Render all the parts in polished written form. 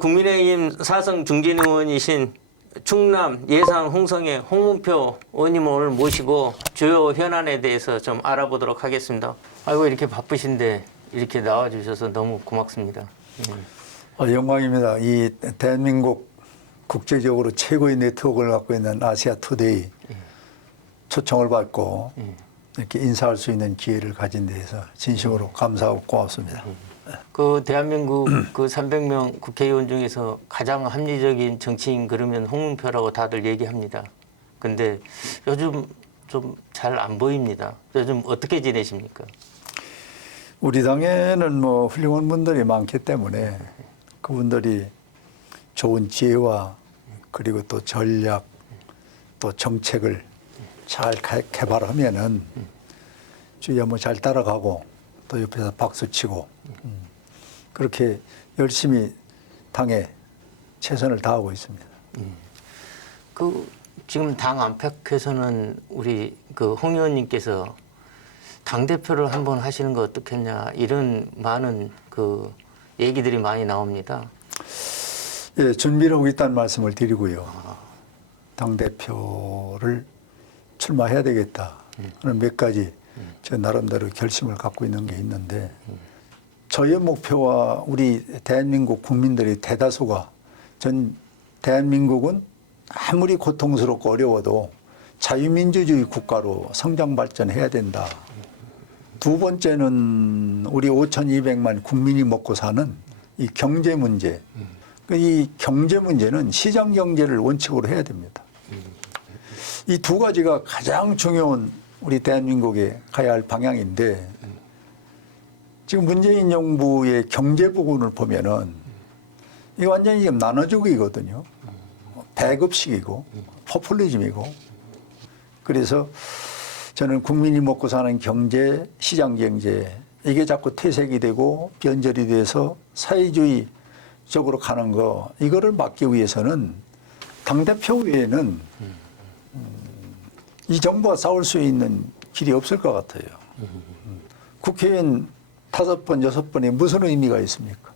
국민의힘 사성 중진 의원이신 충남 예산 홍성의 홍문표 의원님을 오늘 모시고 주요 현안에 대해서 좀 알아보도록 하겠습니다. 아이고 이렇게 바쁘신데 이렇게 나와주셔서 너무 고맙습니다. 영광입니다. 이 대한민국 국제적으로 최고의 네트워크를 갖고 있는 아시아 투데이 초청을 받고 이렇게 인사할 수 있는 기회를 가진 데에서 진심으로 감사하고 고맙습니다. 그 대한민국 그 300명 국회의원 중에서 가장 합리적인 정치인 그러면 홍문표라고 다들 얘기합니다. 근데 요즘 좀 잘 안 보입니다. 요즘 어떻게 지내십니까? 우리 당에는 뭐 훌륭한 분들이 많기 때문에 그분들이 좋은 지혜와 그리고 또 전략 또 정책을 잘 개발하면은 주위에 뭐 잘 따라가고 또 옆에서 박수치고 그렇게 열심히 당에 최선을 다하고 있습니다. 그 지금 당 안팎에서는 우리 그 홍 의원님께서 당 대표를 한번 하시는 거 어떻겠냐 이런 많은 그 얘기들이 많이 나옵니다. 예, 준비를 하고 있다는 말씀을 드리고요. 당 대표를 출마해야 되겠다 하는 몇 가지 저 나름대로 결심을 갖고 있는 게 있는데 저의 목표와 우리 대한민국 국민들의 대다수가 전 대한민국은 아무리 고통스럽고 어려워도 자유민주주의 국가로 성장 발전해야 된다. 두 번째는 우리 5,200만 국민이 먹고 사는 이 경제 문제. 이 경제 문제는 시장 경제를 원칙으로 해야 됩니다. 이 두 가지가 가장 중요한 우리 대한민국에 가야 할 방향인데 지금 문재인 정부의 경제 부분을 보면은 이게 완전히 지금 나눠주기거든요. 배급식이고 포퓰리즘이고 그래서 저는 국민이 먹고 사는 경제, 시장 경제 이게 자꾸 퇴색이 되고 변절이 돼서 사회주의적으로 가는 거 이거를 막기 위해서는 당대표 외에는 이 정부와 싸울 수 있는 길이 없을 것 같아요. 국회의원 5번, 6번에 무슨 의미가 있습니까?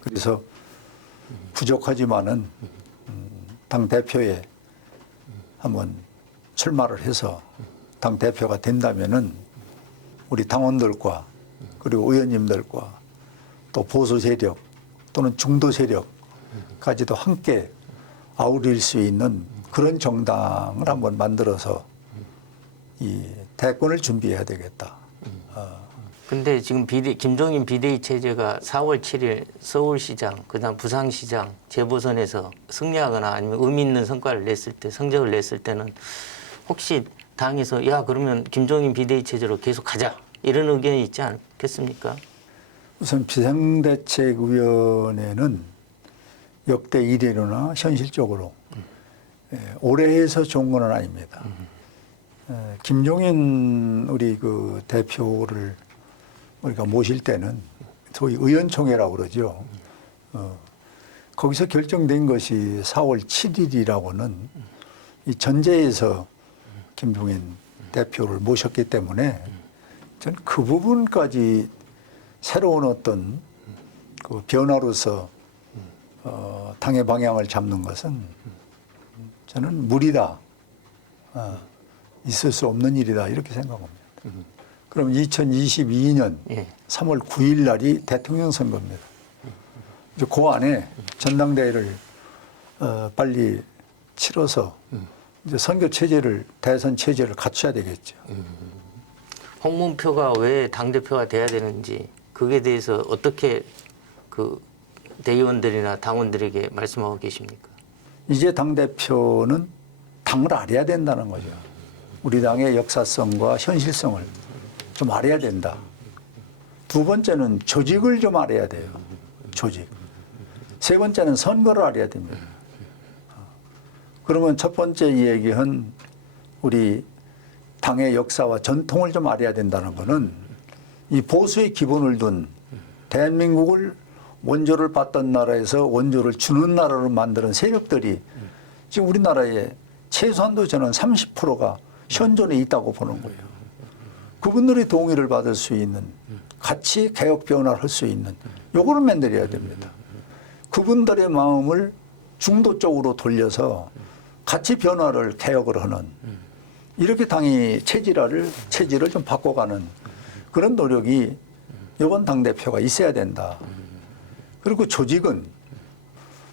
그래서 부족하지만은 당대표에 한번 출마를 해서 당대표가 된다면은 우리 당원들과 그리고 의원님들과 또 보수 세력 또는 중도 세력까지도 함께 아우릴 수 있는 그런 정당을 한번 만들어서 이 대권을 준비해야 되겠다. 근데 지금 김종인 비대위 체제가 4월 7일 서울시장, 그다음 부산시장 재보선에서 승리하거나 아니면 의미 있는 성과를 냈을 때, 성적을 냈을 때는 혹시 당에서 야 그러면 김종인 비대위 체제로 계속 가자 이런 의견이 있지 않겠습니까? 우선 비상대책위원회는 역대 1위로나 현실적으로 오래 해서 좋은 건 아닙니다. 김종인 우리 그 대표를 우리가 모실 때는 소위 의원총회라고 그러죠. 거기서 결정된 것이 4월 7일이라고는 이 전제에서 김종인 대표를 모셨기 때문에 전 그 부분까지 새로운 어떤 그 변화로서 당의 방향을 잡는 것은 저는 무리다. 있을 수 없는 일이다. 이렇게 생각합니다. 그럼 2022년 3월 9일 날이 대통령 선거입니다. 이제 그 안에 전당대회를 빨리 치러서 이제 선거 체제를 대선 체제를 갖춰야 되겠죠. 홍문표가 왜 당대표가 돼야 되는지 그에 대해서 어떻게 그 대의원들이나 당원들에게 말씀하고 계십니까? 이제 당대표는 당을 알아야 된다는 거죠. 우리 당의 역사성과 현실성을 좀 알아야 된다. 두 번째는 조직을 좀 알아야 돼요. 조직. 세 번째는 선거를 알아야 됩니다. 그러면 첫 번째 얘기한 우리 당의 역사와 전통을 좀 알아야 된다는 것은 이 보수의 기본을 둔 대한민국을 원조를 받던 나라에서 원조를 주는 나라로 만드는 세력들이 지금 우리나라에 최소한도 저는 30%가 현존에 있다고 보는 거예요. 그분들의 동의를 받을 수 있는 같이 개혁 변화를 할 수 있는 요거를 만들어야 됩니다. 그분들의 마음을 중도 쪽으로 돌려서 같이 변화를 개혁을 하는 이렇게 당이 체질을 좀 바꿔가는 그런 노력이 이번 당대표가 있어야 된다. 그리고 조직은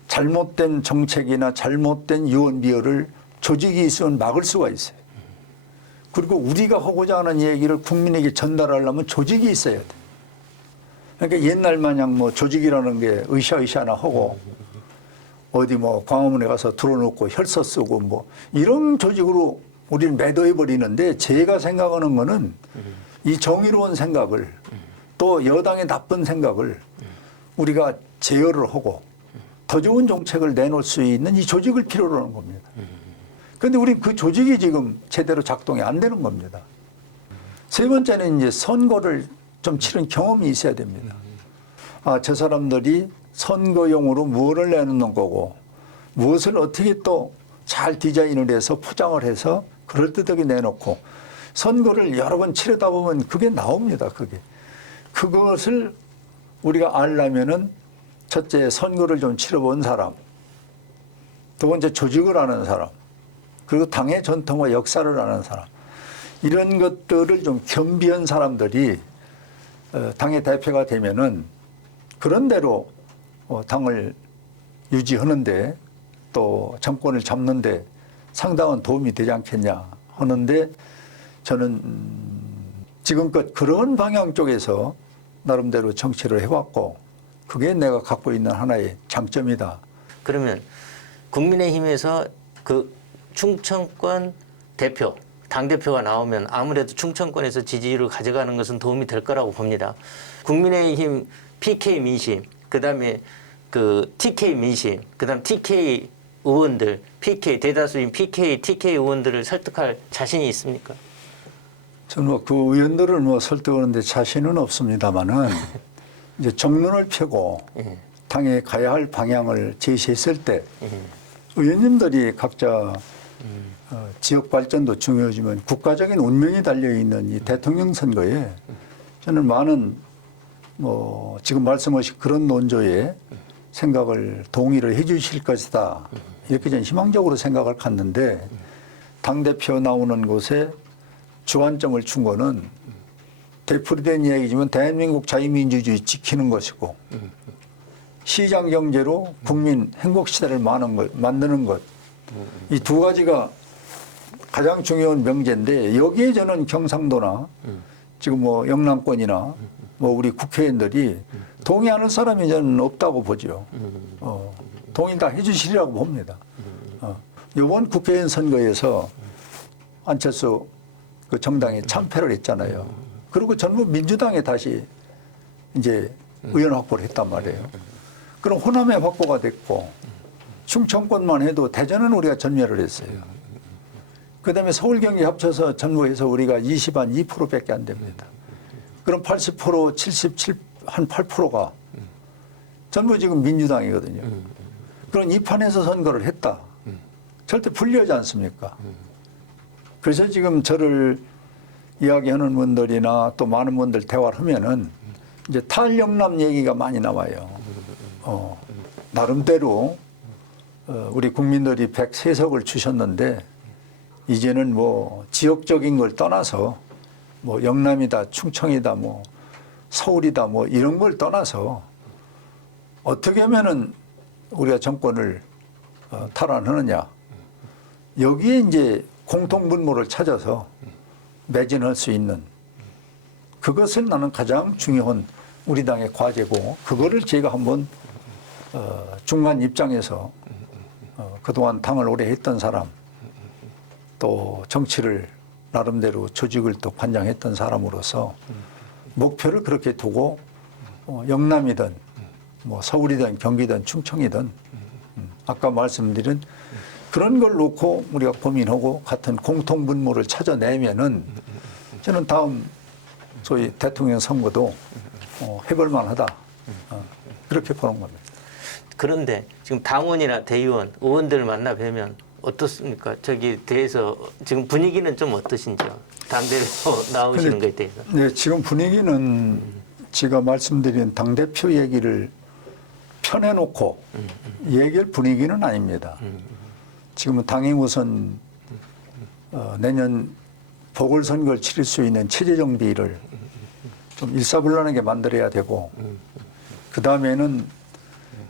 잘못된 정책이나 잘못된 유언비어를 조직이 있으면 막을 수가 있어요. 그리고 우리가 하고자 하는 얘기를 국민에게 전달하려면 조직이 있어야 돼. 그러니까 옛날 마냥 뭐 조직이라는 게 으쌰으쌰나 하고 어디 뭐 광화문에 가서 들어놓고 혈서 쓰고 뭐 이런 조직으로 우리를 매도해 버리는데 제가 생각하는 거는 이 정의로운 생각을 또 여당의 나쁜 생각을 우리가 제어를 하고 더 좋은 정책을 내놓을 수 있는 이 조직을 필요로 하는 겁니다. 그런데 우리 그 조직이 지금 제대로 작동이 안 되는 겁니다. 세 번째는 이제 선거를 좀 치른 경험이 있어야 됩니다. 아, 저 사람들이 선거용으로 무엇을 내놓는 거고 무엇을 어떻게 또 잘 디자인을 해서 포장을 해서 그럴듯하게 내놓고 선거를 여러 번 치르다 보면 그게 나옵니다. 그것을 우리가 알려면은 첫째 선거를 좀 치러본 사람, 두 번째 조직을 아는 사람, 그리고 당의 전통과 역사를 아는 사람 이런 것들을 좀 겸비한 사람들이 당의 대표가 되면은 그런 대로 당을 유지하는데 또 정권을 잡는데 상당한 도움이 되지 않겠냐 하는데 저는 지금껏 그런 방향 쪽에서 나름대로 정치를 해왔고 그게 내가 갖고 있는 하나의 장점이다. 그러면 국민의힘에서 그 충청권 대표, 당대표가 나오면 아무래도 충청권에서 지지율을 가져가는 것은 도움이 될 거라고 봅니다. 국민의힘 PK 민심, 그 다음에 그 TK 민심, 그 다음 TK 의원들, PK, 대다수인 PK, TK 의원들을 설득할 자신이 있습니까? 저는 그 의원들을 설득하는데 자신은 없습니다만은 이제 정론을 펴고 당에 가야 할 방향을 제시했을 때 의원님들이 각자 지역 발전도 중요하지만 국가적인 운명이 달려 있는 이 대통령 선거에 저는 많은 지금 말씀하신 그런 논조에 생각을 동의를 해 주실 것이다. 이렇게 저는 희망적으로 생각을 갖는데 당대표 나오는 곳에 주안점을 준 거는 되풀이된 이야기지만 대한민국 자유민주주의 지키는 것이고 시장 경제로 국민 행복 시대를 만드는 것. 이 두 가지가 가장 중요한 명제인데 여기에 저는 경상도나 지금 영남권이나 우리 국회의원들이 동의하는 사람이 저는 없다고 보죠. 동의 다 해주시리라고 봅니다. 이번 국회의원 선거에서 안철수 그 정당이 참패를 했잖아요. 그리고 전부 민주당에 다시 이제 의원 확보를 했단 말이에요. 그럼 호남에 확보가 됐고 충청권만 해도 대전은 우리가 전멸을 했어요. 그다음에 서울 경기 합쳐서 전부해서 우리가 2%밖에 안 됩니다. 그럼 80%, 77, 한 8%가 전부 지금 민주당이거든요. 그럼 이 판에서 선거를 했다. 절대 불리하지 않습니까? 그래서 지금 저를 이야기하는 분들이나 또 많은 분들 대화를 하면은 이제 탈영남 얘기가 많이 나와요. 나름대로 우리 국민들이 103석을 주셨는데 이제는 지역적인 걸 떠나서 영남이다, 충청이다, 서울이다, 이런 걸 떠나서 어떻게 하면은 우리가 정권을 탈환하느냐. 여기에 이제 공통분모를 찾아서 매진할 수 있는 그것을 나는 가장 중요한 우리 당의 과제고 그거를 제가 한번 중간 입장에서 그동안 당을 오래 했던 사람 또 정치를 나름대로 조직을 또 관장했던 사람으로서 목표를 그렇게 두고 영남이든 서울이든 경기든 충청이든 아까 말씀드린 그런 걸 놓고 우리가 고민하고 같은 공통분모를 찾아내면은 저는 다음 소위 대통령 선거도 해볼 만하다. 그렇게 보는 겁니다. 그런데 지금 당원이나 대의원, 의원들을 만나 뵈면 어떻습니까? 저기 대해서 지금 분위기는 좀 어떠신지요? 당대표 나오시는 것에 대해서. 네, 지금 분위기는 제가 말씀드린 당대표 얘기를 쳐내놓고 얘기할 분위기는 아닙니다. 지금은 당이 우선 내년 보궐선거를 치를 수 있는 체제정비를 좀 일사불란하게 만들어야 되고, 그 다음에는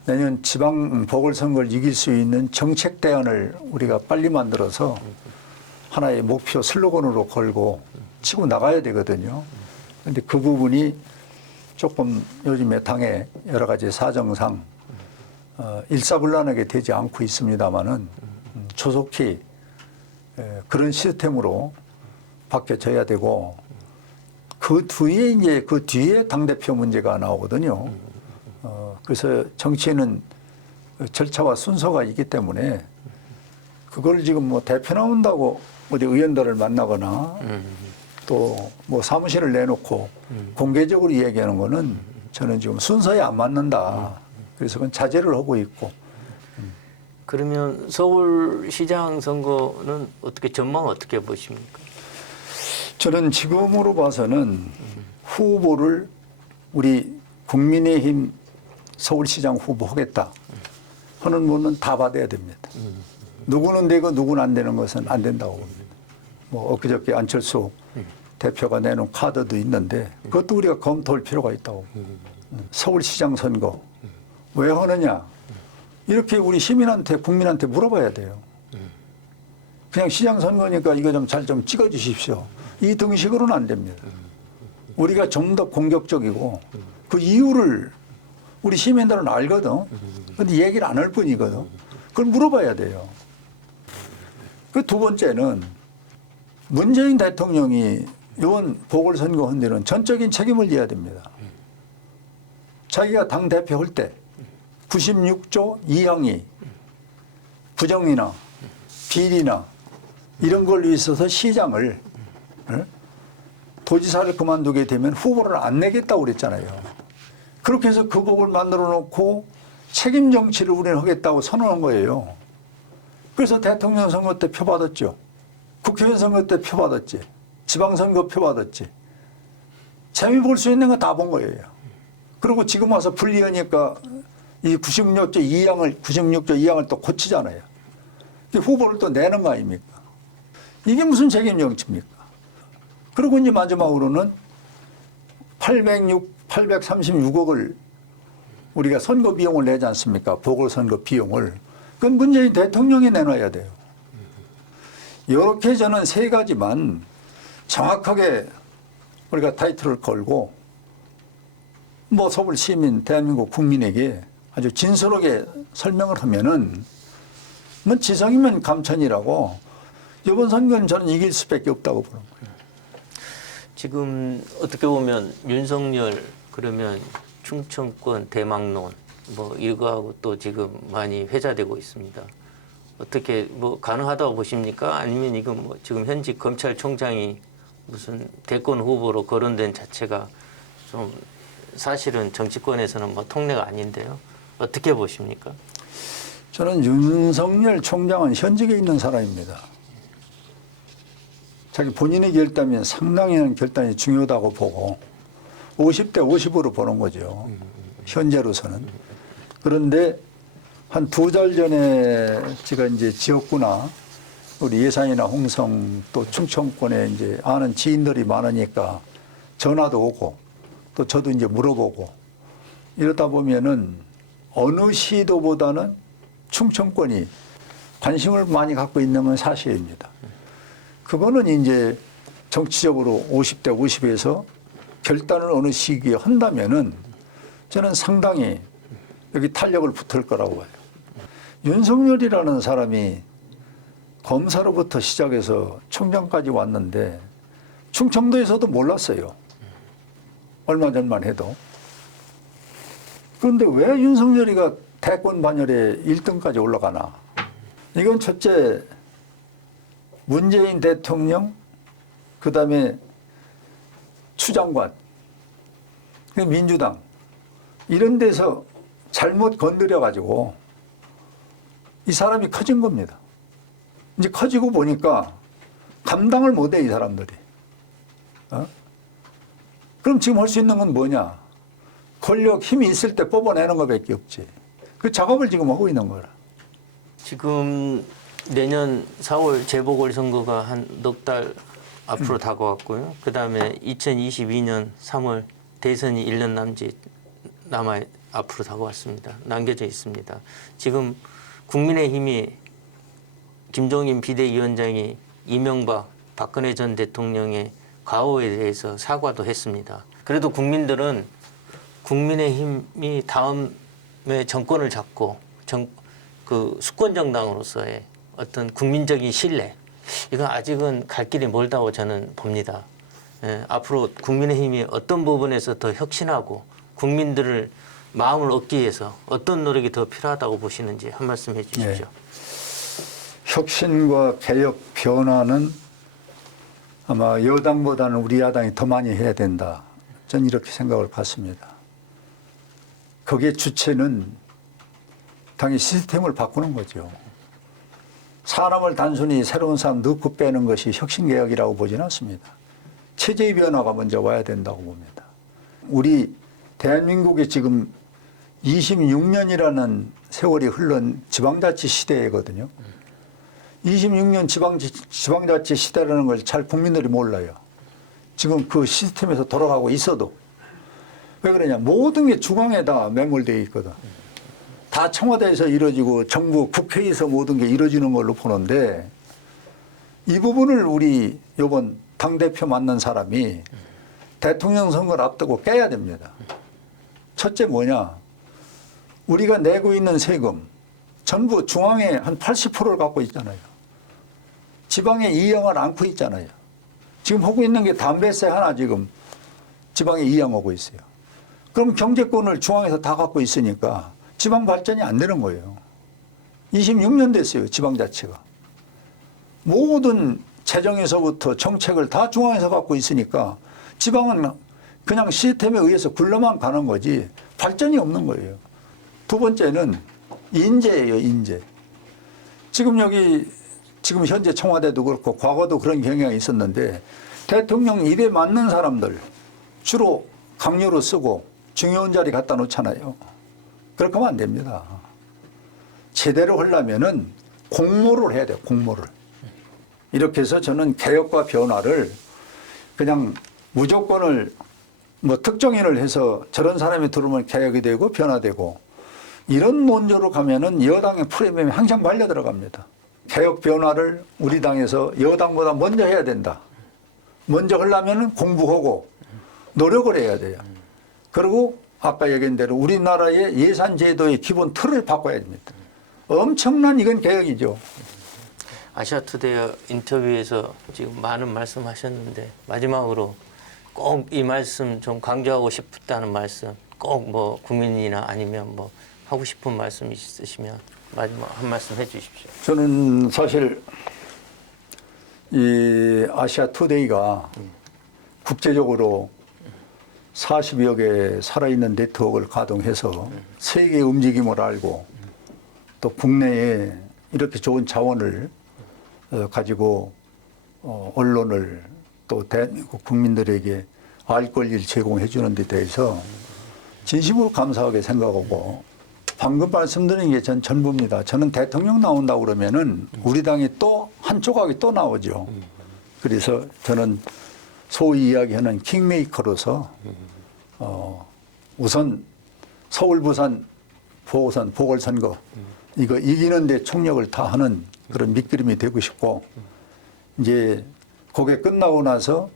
내년 지방 보궐선거를 이길 수 있는 정책 대안을 우리가 빨리 만들어서 하나의 목표 슬로건으로 걸고 치고 나가야 되거든요. 그런데 그 부분이 조금 요즘에 당의 여러 가지 사정상 일사불란하게 되지 않고 있습니다마는 조속히 그런 시스템으로 바뀌어져야 되고, 그 뒤에 당대표 문제가 나오거든요. 그래서 정치에는 절차와 순서가 있기 때문에 그걸 지금 뭐 대표 나온다고 어디 의원들을 만나거나 또 뭐 사무실을 내놓고 공개적으로 얘기하는 거는 저는 지금 순서에 안 맞는다. 그래서 그건 자제를 하고 있고. 그러면 서울시장 선거는 어떻게 전망 어떻게 보십니까? 저는 지금으로 봐서는 후보를 우리 국민의힘 서울시장 후보 하겠다 하는 분은 다 받아야 됩니다. 누구는 되고 누구는 안 되는 것은 안 된다고 봅니다. 뭐 엊그저께 안철수 대표가 내놓은 카드도 있는데 그것도 우리가 검토할 필요가 있다고. 서울시장 선거 왜 하느냐 이렇게 우리 시민한테 국민한테 물어봐야 돼요. 그냥 시장 선거니까 이거 좀 잘 좀 찍어 주십시오. 이 등식으로는 안 됩니다. 우리가 좀 더 공격적이고 그 이유를 우리 시민들은 알거든. 근데 얘기를 안 할 뿐이거든. 그걸 물어봐야 돼요. 그 두 번째는 문재인 대통령이 이번 보궐선거 한 데는 전적인 책임을 져야 됩니다. 자기가 당대표 할 때 96조 2항이 부정이나 비리나 이런 걸로 있어서 시장을 도지사를 그만두게 되면 후보를 안 내겠다고 그랬잖아요. 그렇게 해서 그 법을 만들어 놓고 책임 정치를 우리는 하겠다고 선언한 거예요. 그래서 대통령 선거 때 표 받았죠. 국회의원 선거 때 표 받았지. 지방선거 표 받았지. 재미 볼 수 있는 거 다 본 거예요. 그리고 지금 와서 불리하니까 이 96조 2항을 또 고치잖아요. 후보를 또 내는 거 아닙니까? 이게 무슨 책임 정치입니까? 그리고 이제 마지막으로는 836억을 우리가 선거 비용을 내지 않습니까? 보궐선거 비용을. 그건 문재인 대통령이 내놔야 돼요. 이렇게 저는 세 가지만 정확하게 우리가 타이틀을 걸고 뭐 서울 시민, 대한민국 국민에게 아주 진솔하게 설명을 하면은 뭐 지성이면 감천이라고 이번 선거는 저는 이길 수밖에 없다고 보는 거예요. 지금 어떻게 보면 윤석열 그러면 충청권 대망론 뭐 이거하고 또 지금 많이 회자되고 있습니다. 어떻게 뭐 가능하다고 보십니까? 아니면 이거 뭐 지금 현직 검찰총장이 무슨 대권 후보로 거론된 자체가 좀 사실은 정치권에서는 뭐 통례가 아닌데요. 어떻게 보십니까? 저는 윤석열 총장은 현직에 있는 사람입니다. 자기 본인의 결단이면 상당히 결단이 중요하다고 보고 50대 50으로 보는 거죠. 현재로서는. 그런데 한 2달 전에 제가 이제 지역구나 우리 예산이나 홍성 또 충청권에 이제 아는 지인들이 많으니까 전화도 오고 또 저도 이제 물어보고 이러다 보면은 어느 시도보다는 충청권이 관심을 많이 갖고 있는 건 사실입니다. 그거는 이제 정치적으로 50대 50에서 결단을 어느 시기에 한다면은 저는 상당히 여기 탄력을 붙을 거라고 봐요. 윤석열이라는 사람이 검사로부터 시작해서 총장까지 왔는데 충청도에서도 몰랐어요. 얼마 전만 해도. 그런데 왜 윤석열이가 대권 반열에 1등까지 올라가나? 이건 첫째 문재인 대통령 그다음에 추장관 민주당 이런 데서 잘못 건드려 가지고 이 사람이 커진 겁니다. 이제 커지고 보니까 감당을 못해 이 사람들이. 그럼 지금 할 수 있는 건 뭐냐? 권력 힘이 있을 때 뽑아내는 것밖에 없지. 그 작업을 지금 하고 있는 거라. 지금 내년 4월 재보궐선거가 한 넉 달 앞으로 다가왔고요. 그 다음에 2022년 3월 대선이 1년 남아 앞으로 다가왔습니다. 남겨져 있습니다. 지금 국민의힘이 김종인 비대위원장이 이명박 박근혜 전 대통령의 과오에 대해서 사과도 했습니다. 그래도 국민들은 국민의힘이 다음에 정권을 잡고 그 수권 정당으로서의 어떤 국민적인 신뢰, 이건 아직은 갈 길이 멀다고 저는 봅니다. 예, 앞으로 국민의힘이 어떤 부분에서 더 혁신하고 국민들을 마음을 얻기 위해서 어떤 노력이 더 필요하다고 보시는지 한 말씀 해 주십시오. 혁신과 개혁 변화는 아마 여당보다는 우리 야당이 더 많이 해야 된다. 저는 이렇게 생각을 갖습니다. 거기에 주체는 당연히 시스템을 바꾸는 거죠. 사람을 단순히 새로운 사람 넣고 빼는 것이 혁신개혁이라고 보지는 않습니다. 체제의 변화가 먼저 와야 된다고 봅니다. 우리 대한민국이 지금 26년이라는 세월이 흘른 지방자치 시대거든요. 26년 지방자치 시대라는 걸 잘 국민들이 몰라요. 지금 그 시스템에서 돌아가고 있어도. 왜 그러냐. 모든 게 중앙에 다 매몰되어 있거든. 다 청와대에서 이루어지고 정부 국회에서 모든 게 이루어지는 걸로 보는데 이 부분을 우리 이번 당대표 맡는 사람이 대통령 선거를 앞두고 깨야 됩니다. 첫째 뭐냐. 우리가 내고 있는 세금 전부 중앙에 한 80%를 갖고 있잖아요. 지방에 이양을 안고 있잖아요. 지금 하고 있는 게 담배세 하나 지금 지방에 이양하고 있어요. 그럼 경제권을 중앙에서 다 갖고 있으니까 지방 발전이 안 되는 거예요. 26년 됐어요. 지방자치가. 모든 재정에서부터 정책을 다 중앙에서 갖고 있으니까 지방은 그냥 시스템에 의해서 굴러만 가는 거지 발전이 없는 거예요. 두 번째는 인재예요. 인재. 지금 현재 청와대도 그렇고 과거도 그런 경향이 있었는데 대통령 입에 맞는 사람들 주로 강요로 쓰고 중요한 자리 갖다 놓잖아요. 그렇게 하면 안 됩니다. 제대로 하려면은 공모를 해야 돼요. 공모를. 이렇게 해서 저는 개혁과 변화를 그냥 무조건을 뭐 특정인을 해서 저런 사람이 들어오면 개혁이 되고 변화되고 이런 논조로 가면은 여당의 프레임이 항상 말려 들어갑니다. 개혁 변화를 우리 당에서 여당보다 먼저 해야 된다. 먼저 하려면은 공부하고 노력을 해야 돼요. 그리고 아까 얘기한 대로 우리나라의 예산 제도의 기본 틀을 바꿔야 됩니다. 엄청난 이건 개혁이죠. 아시아투데이 인터뷰에서 지금 많은 말씀하셨는데 마지막으로 꼭 이 말씀 좀 강조하고 싶다는 말씀 꼭 뭐 국민이나 아니면 뭐 하고 싶은 말씀 있으시면 마지막 한 말씀 해 주십시오. 저는 사실 이 아시아투데이가 국제적으로 40여 개 살아있는 네트워크를 가동해서 세계의 움직임을 알고 또 국내에 이렇게 좋은 자원을 가지고 언론을 또 대한민국 국민들에게 알 권리를 제공해 주는 데 대해서 진심으로 감사하게 생각하고 방금 말씀드린 게 전 전부입니다. 저는 대통령 나온다고 그러면은 우리 당이 또 한 조각이 또 나오죠. 그래서 저는 소위 이야기하는 킹메이커로서 우선 서울, 부산, 보선, 보궐선거 이거 이기는 데 총력을 다하는 그런 밑그림이 되고 싶고 이제 그게 끝나고 나서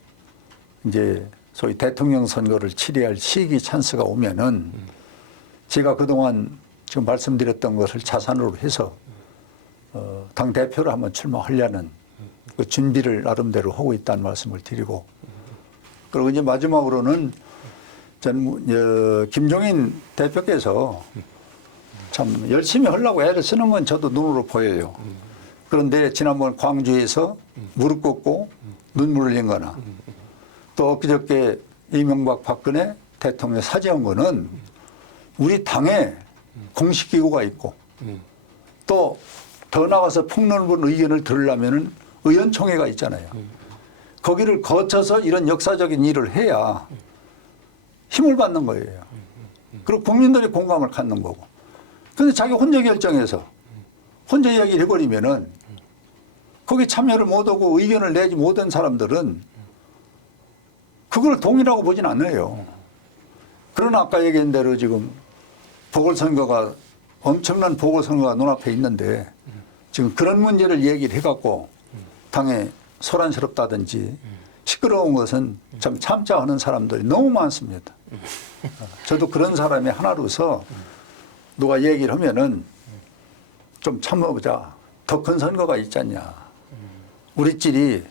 이제 소위 대통령 선거를 치러할 시기 찬스가 오면은 제가 그동안 지금 말씀드렸던 것을 자산으로 해서 당 대표를 한번 출마하려는 그 준비를 나름대로 하고 있다는 말씀을 드리고 그리고 이제 마지막으로는 김종인 대표께서 참 열심히 하려고 애를 쓰는 건 저도 눈으로 보여요. 그런데 지난번 광주에서 무릎 꿇고 눈물을 흘린 거나 또 엊그저께 이명박 박근혜 대통령 사죄한 거는 우리 당에 공식기구가 있고 또 더 나가서 폭넓은 의견을 들으려면 의원총회가 있잖아요. 거기를 거쳐서 이런 역사적인 일을 해야 힘을 받는 거예요. 그리고 국민들이 공감을 갖는 거고 근데 자기 혼자 결정해서 혼자 이야기를 해버리면은 거기 참여를 못하고 의견을 내지 못한 사람들은 그걸 동의라고 보진 않아요. 그러나 아까 얘기한 대로 지금 보궐선거가 엄청난 보궐선거가 눈앞에 있는데 지금 그런 문제를 얘기를 해갖고 당에 소란스럽다든지 시끄러운 것은 참 참자 하는 사람들이 너무 많습니다. 저도 그런 사람의 하나로서 누가 얘기를 하면은 좀 참아보자. 더 큰 선거가 있지 않냐. 우리 찔이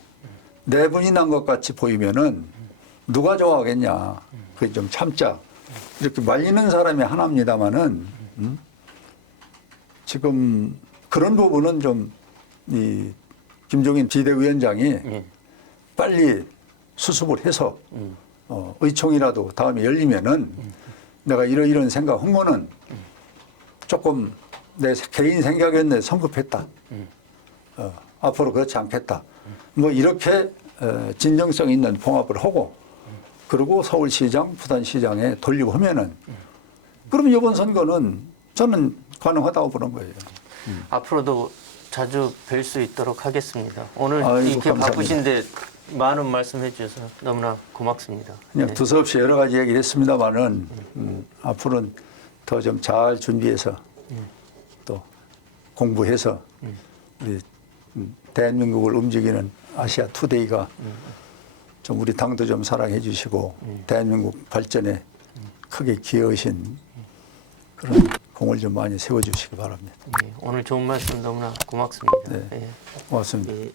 내분이 난 것 같이 보이면은 누가 좋아하겠냐. 그게 좀 참자. 이렇게 말리는 사람이 하나입니다마는 지금 그런 부분은 좀 이 김종인 비대위원장이 빨리 수습을 해서 의총이라도 다음에 열리면은 내가 이런 생각한 거는 조금 내 개인 생각이었는데 성급했다. 앞으로 그렇지 않겠다. 뭐 이렇게 진정성 있는 봉합을 하고 그리고 서울시장, 부산시장에 돌리고 하면은 그러면 이번 선거는 저는 가능하다고 보는 거예요. 앞으로도 자주 뵐 수 있도록 하겠습니다. 오늘 아이고, 이렇게 감사합니다. 바쁘신데 많은 말씀해 주셔서 너무나 고맙습니다. 그냥 두서없이 여러 가지 얘기를 했습니다만은 앞으로는 더 좀 잘 준비해서 또 공부해서 우리 대한민국을 움직이는 아시아 투데이가 좀 우리 당도 좀 사랑해 주시고 대한민국 발전에 크게 기여하신 그런 공을 좀 많이 세워주시기 바랍니다. 오늘 좋은 말씀 너무나 고맙습니다. 네. 예. 고맙습니다. 예.